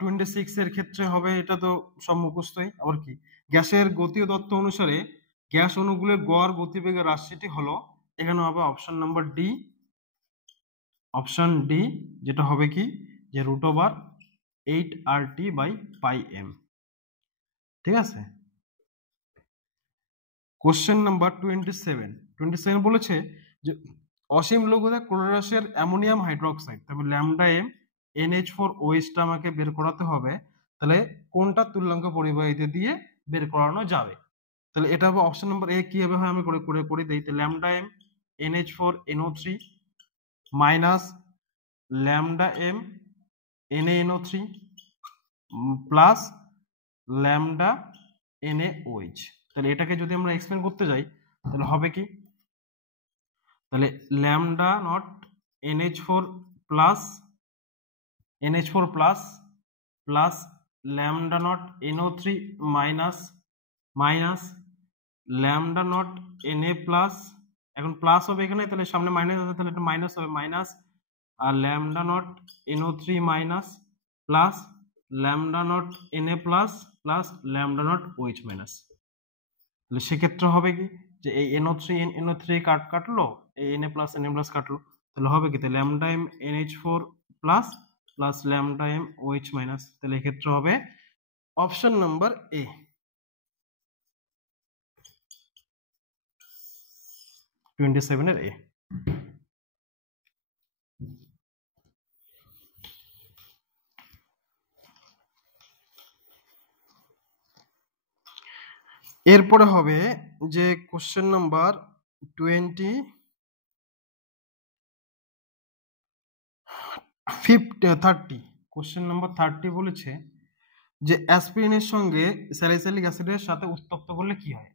26 এর ক্ষেত্রে হবে, এটা তো সব মুখস্থই, আবার কি গ্যাসের গতীয় তত্ত্ব অনুসারে গ্যাস অণুগুলোর গড় গতিবেগের রাশিটি হলো, এখানে হবে option number D, option D, যেটা হবে কি যে √8RT/πm। ঠিক আছে, কোশ্চেন নাম্বার 27 বলেছে যে অসীম লঘুতা ক্লোরোরাসের অ্যামোনিয়াম হাইড্রোক্সাইড, তবে ল্যামডা এম NH4OH আমাকে বের করাতে হবে, তাহলে কোনটা তুল্যাঙ্ক পরিবাহিতা দিয়ে বের করানো যাবে, তাহলে এটা হবে অপশন নাম্বার এ। কিভাবে হয় আমি করে দিই, তাহলে lambda M NH4NO3 minus lambda M NaNO3 plus lambda NaOH, তাহলে এটাকে যদি আমরা এক্সপ্লেন করতে যাই তাহলে হবে কি, তাহলে lambda not NH4 plus plus lambda nought NO3 minus minus lambda nought Na plus, এখন প্লাস হবে এখানে, তাহলে সামনে মাইনাস আছে তাহলে এটা মাইনাস হবে, মাইনাস আর lambda nought NO3 minus plus lambda nought Na plus plus lambda nought OH minus. তাহলে সেক্ষেত্রে হবে কি যে এই NO3 কাটলো, এই Na প্লাস কাটলো, তাহলে হবে কি, তাহলে lambda m NH4 plus plus lambda m OH minus. তাহলে এক্ষেত্রে হবে অপশন নাম্বার এ। এর এ। এরপরে হবে যে কোশ্চেন নাম্বার 30। কোশ্চেন নাম্বার 30 বলেছে যে অ্যাসপিরিনের সঙ্গে স্যালিসাইলিক অ্যাসিডের সাথে উত্তপ্ত করলে কি হয়।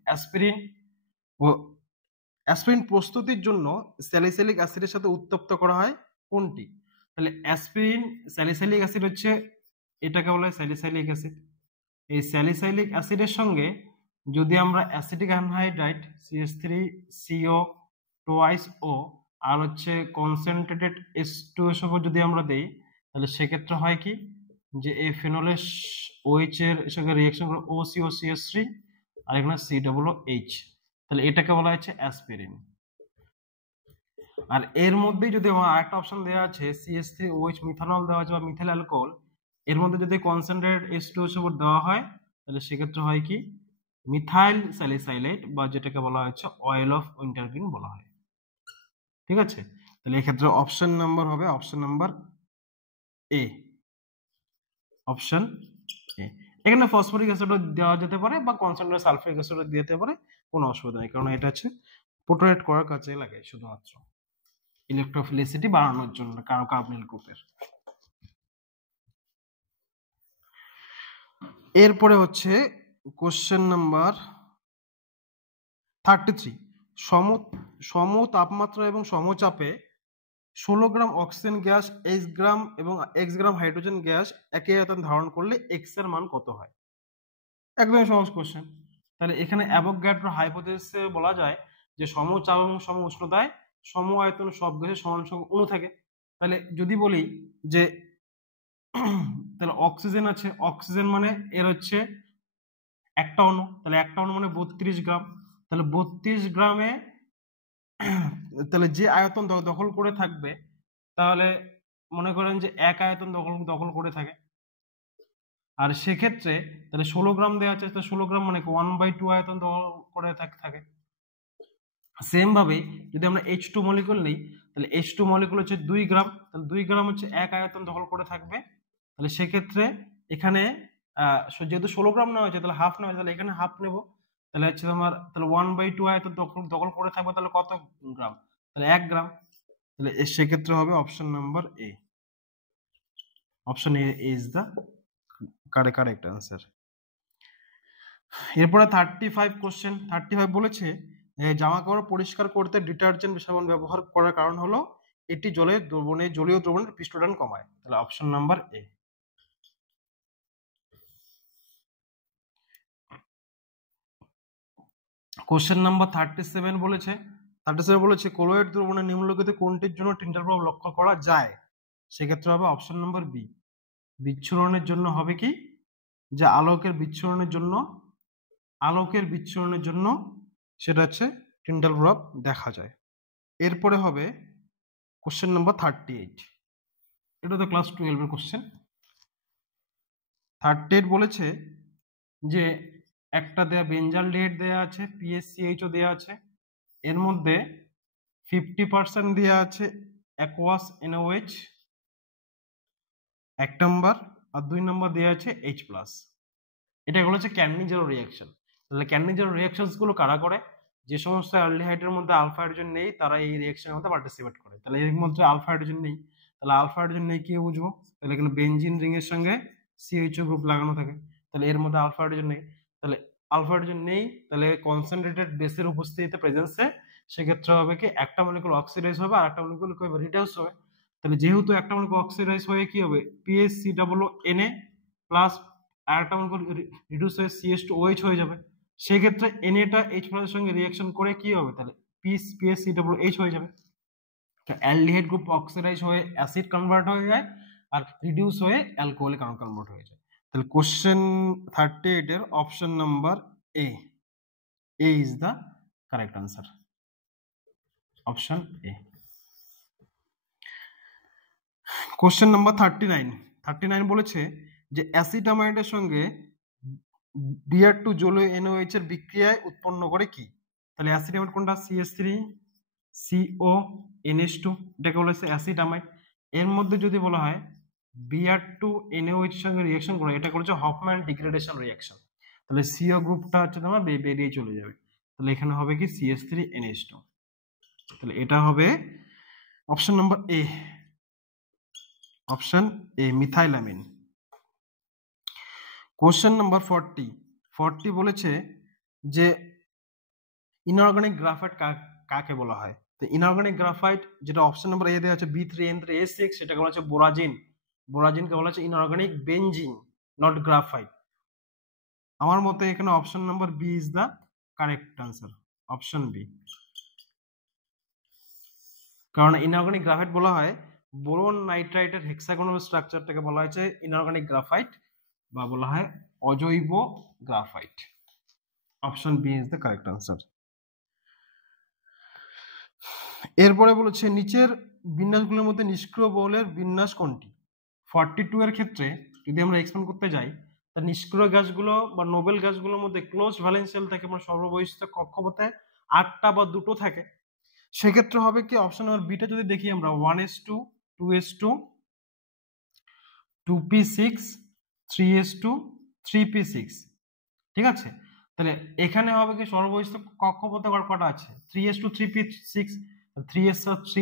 অ্যাসপিরিন প্রস্তুতির জন্য স্যালিসাইলিক অ্যাসিডের সাথে উত্তপ্ত করা হয় কোনটি। তাহলে অ্যাসপিরিন স্যালিসাইলিক অ্যাসিড হচ্ছে, এটাকে বলা হয় স্যালিসাইলিক অ্যাসিড। এই স্যালিসাইলিক অ্যাসিডের সঙ্গে যদি আমরা অ্যাসিটিক অ্যানহাইড্রাইড CH3CO টোয়াইস ও আর হচ্ছে কনসেন্ট্রেটেড H2SO যদি আমরা দেই, তাহলে সেক্ষেত্রে হয় কি যে এই ফেনলের OH এর সঙ্গে রিঅ্যাকশন করে OCO-CH3 আর এখানে COOH, তাহলে এটাকে বলা হচ্ছে অ্যাসপিরিন। আর এর মধ্যেই যদি আরেকটা অপশন দেওয়া আছে CH3OH মিথানল দেওয়া আছে বা মিথাইল অ্যালকোহল, এর মধ্যে যদি কনসেন্ট্রেটেড H2SO দেওয়া হয় তাহলে সেক্ষেত্রে হয় কি মিথাইল স্যালিসাইলেট বা যেটাকে বলা হচ্ছে অয়েল অফ উইন্টারগ্রিন বলা হয়। ঠিক আছে, তাহলে এক্ষেত্রে অপশন নাম্বার হবে অপশন নাম্বার এ, অপশন এ। এখানে ফসফরিক অ্যাসিডও দেওয়া যেতে পারে বা কনসেন্ট্রেটেড সালফিউরিক অ্যাসিডও দিতে পারে, কোনো অসুবিধা নেই, কারণ এটা হচ্ছে প্রোটনেট করার কাজে লাগে শুধুমাত্র ইলেকট্রোফিলিসিটি বাড়ানোর জন্য কার্বনিল গ্রুপের। এরপরে হচ্ছে কোশ্চেন নাম্বার 33। সম তাপমাত্রা এবং সমচাপে 16 গ্রাম অক্সিজেন গ্যাস x গ্রাম হাইড্রোজেন গ্যাস একই আয়তন ধারণ করলে x এর মান কত হয়। একদম সহজ কোশ্চেন। তাহলে এখানে অ্যাভোগাড্রো হাইপোথিসিসে বলা যায় যে সমচাপ এবং সম উষ্ণতায় সম আয়তন সব গ্যাসের সমান সংখ্যক অণু থাকে। তাহলে যদি বলি যে তাহলে অক্সিজেন আছে, অক্সিজেন মানে এর হচ্ছে একটা অণু, তাহলে একটা অণু মানে 32 গ্রাম, তাহলে 32 গ্রামে তাহলে যে আয়তন দখল করে থাকবে, তাহলে মনে করেন যে এক আয়তন দখল করে থাকে, আর সেক্ষেত্রে তাহলে 16 গ্রাম দেওয়া আছে, 16 গ্রাম মানে 1/2 আয়তন দখল করে থাকে। সেম ভাবে যদি আমরা H2 মলিকুল নেই, তাহলে H2 মলিকুল হচ্ছে 2 গ্রাম, তাহলে 2 গ্রাম হচ্ছে এক আয়তন দখল করে থাকবে। তাহলে সেক্ষেত্রে এখানে যেহেতু 16 গ্রাম নেওয়া হয়েছে তাহলে হাফ নেওয়া হয়েছে, তাহলে এখানে হাফ নেব, তাহলে হচ্ছে তোমার তাহলে 1/2 আয়তন দখল করে থাকবে, তাহলে কত গ্রাম, তাহলে 1 গ্রাম। তাহলে সেক্ষেত্রে হবে option number A, option A is the correct answer. এরপরে 35 কোশ্চেন। 35 বলেছে জামা কাপড় পরিষ্কার করতে ডিটারজেন্ট সাবান ব্যবহার করার কারণ হলো এটি জলীয় দ্রবণের পৃষ্ঠটান কমায়। তাহলে অপশন নাম্বার এ। কোশ্চেন নাম্বার 37 বলেছে কোলয়েড দ্রবণের নিম্নলিখিত কোনটির জন্য টিন্টার প্রভাব লক্ষ্য করা যায়। সেক্ষেত্রে হবে অপশন নাম্বার বি, বিচ্ছুরণের জন্য হবে কি যে আলোকের বিচ্ছুরণের জন্য সেটা হচ্ছে টিন্টার প্রভাব দেখা যায়। এরপরে হবে কোশ্চেন নাম্বার 38, এটা তো ক্লাস 12 এর কোশ্চেন। 38 বলেছে যে একটা দেয়া বেঞ্জালডিহাইড দেয়া আছে, PaCHO দেয়া আছে, এর মধ্যে 50% দেয়া আছে অ্যাকোয়াস NaOH, 1 নম্বর, আর 2 নম্বর দেয়া আছে H+। এটা হলো হচ্ছে ক্যান্নিজারো রিঅ্যাকশন। তাহলে ক্যান্নিজারো রিঅ্যাকশনস গুলো কারা করে, যে সমস্ত অ্যালডিহাইডের মধ্যে আলফা হাইড্রোজেন নেই তারা এই রিঅ্যাকশনের মধ্যে পার্টিসিপেট করে। তাহলে এর মধ্যে আলফা হাইড্রোজেন নেই, তাহলে আলফা হাইড্রোজেন নেই কি বুঝবো, তাহলে এখানে বেনজিন রিং এর সঙ্গে CHO গ্রুপ লাগানো থাকে, তাহলে এর মধ্যে আলফা হাইড্রোজেন নেই, তাহলে আলফা হাইড্রোজেন নেই, তাহলে কনসেন্ট্রেটেড বেসের উপস্থিতিতে প্রেজেন্সে সেক্ষেত্রে হবে কি একটা মলিকুল অক্সিডাইজ হবে আর একটা মলিকুল কি হবে রিডিউস হবে। তাহলে যেহেতু একটা মলিকুল অক্সিডাইজ হয়ে কি হবে PaCOO প্লাস আর একটা মলিকুল রিডিউস হয়ে CH2OH হয়ে যাবে, সেই ক্ষেত্রে Na টা H প্লাসের সঙ্গে রিঅ্যাকশন করে কি হবে তাহলে PaCOOH হয়ে যাবে। অ্যালডিহাইড গ্রুপ অক্সিডাইজ হয়ে অ্যাসিড কনভার্ট হয়ে যায় আর রিডিউস হয়ে অ্যালকোহলে কনভার্ট হয়ে যায়। তাহলে কোশ্চেন 38 এর option number A is the correct answer, option A. Question number 39 বলেছে যে অ্যাসিটামাইডের সঙ্গে Br2 জলীয় NOH এর বিক্রিয়ায় উৎপন্ন করে কি? তাহলে অ্যাসিটামাইড কোনটা? CH3CO NH2, এটাকে বলেছে অ্যাসিটামাইড। এর মধ্যে যদি বলা হয় Br2 NOH এর সঙ্গে রিঅ্যাকশন করে, এটা করেছে হফম্যান ডিগ্রেডেশন রিঅ্যাকশন, তাহলে CO গ্রুপটা হচ্ছে তোমার বেরিয়ে চলে যাবে, তাহলে এখানে হবে কি CH3NH2, তাহলে এটা হবে option number A, option A methylamine. Question number 40 বলেছে যে ইনঅর্গানিক গ্রাফাইট কাকে বলা হয়? তো ইনঅর্গানিক গ্রাফাইট যেটা অপশন নাম্বার এ দেওয়া আছে B3N3A6, সেটাকে বলা হচ্ছে বোরাজিন। বোরাজিনকে বলা হচ্ছে ইনঅর্গানিক বেনজিন, নট গ্রাফাইট। আমার মতে এখানে option number B is the correct answer, option B. কারণ ইনঅর্গানিক গ্রাফাইট বলা হয় বোরন নাইট্রাইটের হেক্সাগোনাল স্ট্রাকচারটাকে বলা হয়েছে ইনঅর্গানিক গ্রাফাইট বা বলা হয় অজৈব graphite. Option B is the correct answer. এরপরে বলেছে নিচের বিন্যাসগুলোর মধ্যে নিষ্ক্রিয় বহুলের বিন্যাস কোনটি? 42 এর ক্ষেত্রে যদি আমরা এক্সপ্লেন করতে যাই, তার নিষ্ক্রিয় গ্যাসগুলো বা নোবেল গ্যাসগুলোর মধ্যে ক্লোজ ভ্যালেন্সিয়াল থাকে, মানে সর্ববহিষ্ঠ কক্ষপথে 8টা বা 2টো থাকে, সেক্ষেত্রে হবে কি অপশন নাম্বার বিটা যদি দেখি আমরা 1s2 2s2 2p6 3s2 3p6, ঠিক আছে? তাহলে এখানে হবে কি সর্ববহিষ্ঠ কক্ষপথে কটা আছে? 3s2 3p6, 3s3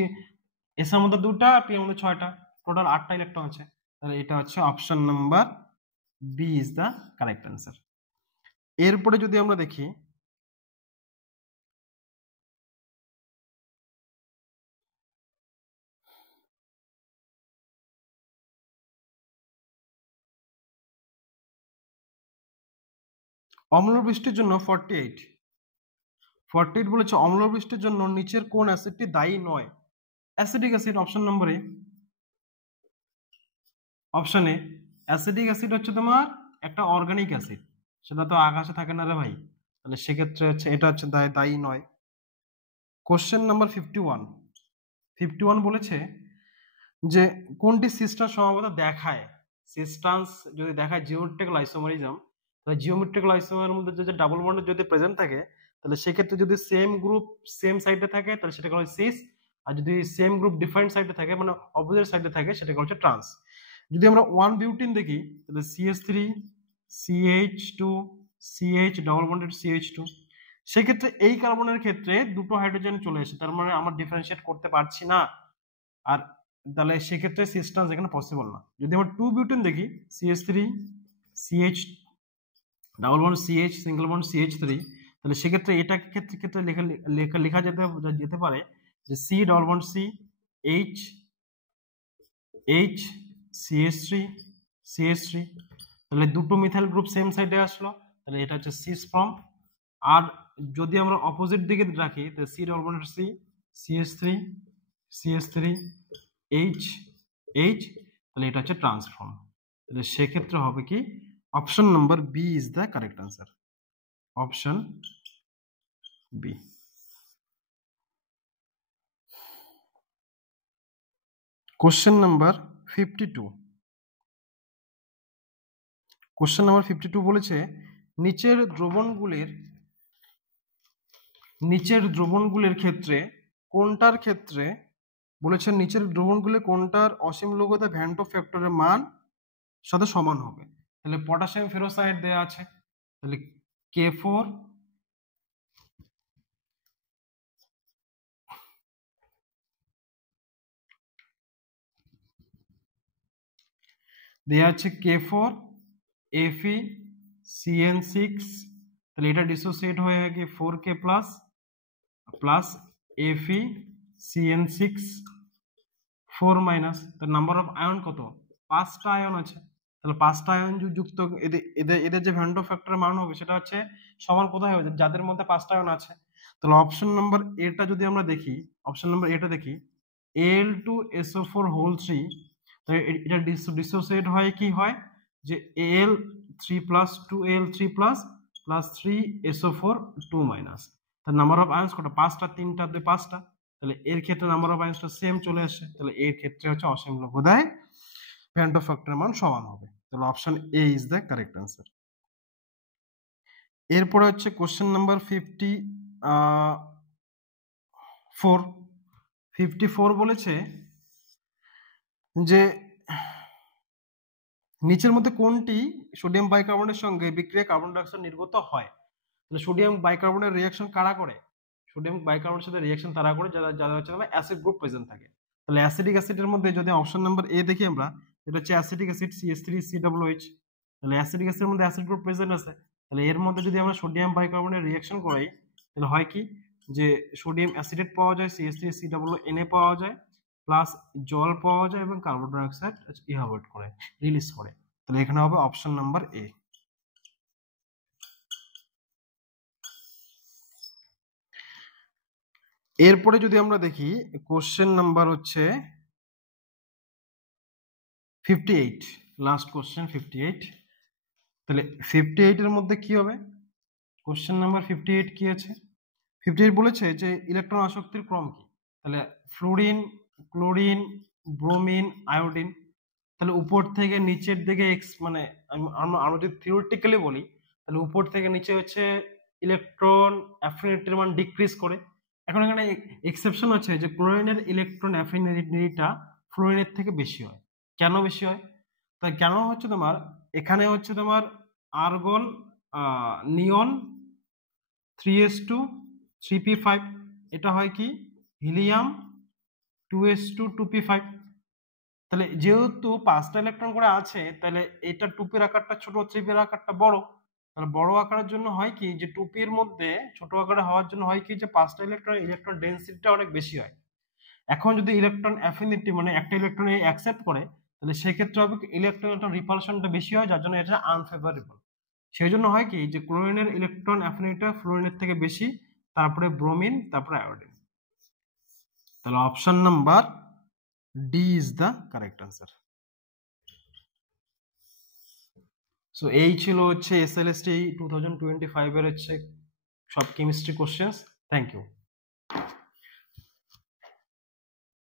এস এর মধ্যে 2টা পি এর মধ্যে 6টা, টোটাল 8টা ইলেকট্রন আছে, তাহলে এটা হচ্ছে option number B is the correct answer. এরপরে যদি আমরা দেখি অম্লবৃষ্টির জন্য 48 বলেছে অম্লবৃষ্টির জন্য নিচের কোন অ্যাসিডটি দায়ী নয়? অ্যাসিডিক অ্যাসিড, অপশন নম্বরে অপশন এ অ্যাসিডিক অ্যাসিড হচ্ছে তোমার একটা অর্গানিক অ্যাসিড, সেটা তো আকাশে থাকে না রে ভাই, তাহলে সেক্ষেত্রে হচ্ছে এটা হচ্ছে দায়ী নয়। কোশ্চেন নাম্বার 51 বলেছে যে কোনটি সিস্টার সমাবতা দেখায়? সিস্টান্স যদি দেখায় জিওমেট্রিক্যাল আইসোমারিজম, তাহলে জিওমেট্রিক্যাল আইসোমারের মধ্যে যদি ডাবল বন্ড যদি প্রেজেন্ট থাকে, তাহলে সেক্ষেত্রে যদি সেম গ্রুপ সেম সাইডে থাকে তাহলে সেটাকে বলা হয় সিস, আর যদি সেম গ্রুপ ডিফারেন্ট সাইডে থাকে মানে অপোজিট সাইডে থাকে সেটাকে হচ্ছে ট্রান্স। যদি আমরা 1 বিউটিন দেখি তাহলে CH3 CH2 CH double bonded CH2, সেক্ষেত্রে এই কার্বনের ক্ষেত্রে দুটো হাইড্রোজেন চলে এসে, তার মানে আমরা ডিফারেন্সিয়েট করতে পারছি না, আর তাহলে সেক্ষেত্রে সিস্টান্স এখানে পসিবল না। যদি আমরা 2 বিউটেন দেখি CH3 CH double bond CH single bond CH3, তাহলে সেক্ষেত্রে এটা ক্ষেত্রে লেখা যেতে পারে যে C double bond C H H CH3 তাহলে দুটো মিথাইল গ্রুপ সেম সাইডে আসলো, তাহলে এটা হচ্ছে সিস ফর্ম। আর যদি আমরা অপোজিট দিকে রাখি তাহলে C double bond C CH3 H তাহলে এটা হচ্ছে ট্রান্সফর্ম, তাহলে সেক্ষেত্রে হবে কি option number B is the correct answer, option B. Question number 52 বলেছে নিচের দ্রবণগুলির ক্ষেত্রে কোনটার ক্ষেত্রে বলেছেন নিচের দ্রবণগুলি কোনটার অসীম লঘুতা ভ্যান টো ফ্যাক্টরের মান সাথে সমান হবে? তাহলে পটাশিয়াম ফেরোসাইড দেওয়া আছে, তাহলে K4 দেওয়া আছে K4 Fe CN6, তাহলে এটা ডিসোসিয়েট হয়ে কি 4K plus plus FeCN6 4 minus, তার নাম্বার অফ আয়ন কত? 5টা আয়ন আছে। তাহলে 5টা আয়ন যুক্ত এদের যে ভ্যান ডের ফ্যাক্টরের মান হবে সেটা হচ্ছে সমান কোথায় হবে? যাদের মধ্যে 5টা আয়ন আছে। তাহলে অপশন নাম্বার এটা যদি আমরা দেখি, অপশন নাম্বার এটা দেখি, Al2SO4 হোল 3, তাহলে এটা ডিসোসিয়েট হয় কি হয় যে Al3 plus 2Al3 plus plus 3SO4 2 minus. তার নাম্বার অফ আয়নস কত? 5টা, 3টা 2 5টা। তাহলে এর ক্ষেত্রে নাম্বার অফ আয়নসটা সেম চলে আসে। তাহলে এর ক্ষেত্রে হচ্ছে অসীম লঘুদায় ভ্যান ডের ফ্যাক্টরের মান সমান হবে। তাহলে option A is the correct answer. এরপরে হচ্ছে কোশ্চেন নাম্বার 54 বলেছে যে নিচের মধ্যে কোনটি সোডিয়াম বাইকার্বনেটের সঙ্গে বিক্রিয়ায় কার্বন ডাই অক্সাইড নির্গত হয়? তাহলে সোডিয়াম বাইকার্বনেট রিঅ্যাকশন কারা করে? সোডিয়াম বাইকার্বনেটের সাথে রিঅ্যাকশন তারা করে যারা হচ্ছে অ্যাসিড গ্রুপ প্রেজেন্ট থাকে। তাহলে অ্যাসিডিক অ্যাসিডের মধ্যে যদি অপশন নাম্বার এ দেখি আমরা, এটা হচ্ছে অ্যাসিডিক অ্যাসিড CH3COOH। তাহলে অ্যাসিডিক অ্যাসিডের মধ্যে অ্যাসিড গ্রুপ প্রেজেন্ট আছে। তাহলে এর মধ্যে যদি আমরা সোডিয়াম বাইকার্বনেট রিঅ্যাকশন করাই তাহলে হয় কি যে সোডিয়াম অ্যাসিডেট পাওয়া যায়, CH3COONA পাওয়া যায়, প্লাস জল পাওয়া যায় এবং কার্বন ডাই অক্সাইড ইহাভয়েড করে, রিলিজ করে। তাহলে এখানে হবে অপশন নাম্বার এ। এরপরে যদি আমরা দেখি কোশ্চেন নাম্বার হচ্ছে 58, লাস্ট কোশ্চেন 58। তাহলে 58 এর মধ্যে কি হবে? কোশ্চেন নাম্বার 58 কি আছে? 58 বলেছে যে ইলেকট্রন আসক্তির ক্রম কি? তাহলে ফ্লোরিন, ক্লোরিন, ব্রোমিন, আয়োডিন। তাহলে উপর থেকে নিচের দিকে মানে আমরা যদি থিওরিটিক্যালি বলি তাহলে উপর থেকে নিচে হচ্ছে ইলেকট্রন অ্যাফিনিটির মান ডিক্রিজ করে। এখন এখানে এক্সেপশন আছে যে ক্লোরিনের ইলেকট্রন অ্যাফিনিটিটা ফ্লোরিনের থেকে বেশি হয়। কেন বেশি হয়? তাই কেন হচ্ছে তোমার এখানে হচ্ছে তোমার আর্গন, নিয়ন 3s2 3p5, এটা হয় কি হিলিয়াম 2s2 2p5। তাহলে যেহেতু 5টা ইলেকট্রন করে আছে তাহলে এটা 2p-র আকারটা ছোট, 3p-র আকারটা বড়। তাহলে বড় আকারের জন্য হয় কি যে 2p-র মধ্যে ছোট আকারে হওয়ার জন্য হয় কি যে 5টা ইলেকট্রন ডেনসিটিটা অনেক বেশি হয়। এখন যদি ইলেকট্রন অ্যাফিনিটি মানে একটা ইলেকট্রন অ্যাকসেপ্ট করে তাহলে সেক্ষেত্রে হবে ইলেকট্রন রিপালশনটা বেশি হয়, যার জন্য এটা আনফেভারেবল। সেই জন্য হয় কি যে ক্লোরিনের ইলেকট্রন অ্যাফিনিটিটা ফ্লোরিনের থেকে বেশি, তারপরে ব্রোমিন, তারপরে আয়োডিন। তাহলে option number D is the correct answer. So এই ছিল হচ্ছে SLST 2025 এর হচ্ছে সব কেমিস্ট্রি কোশ্চেন্স। Thank you.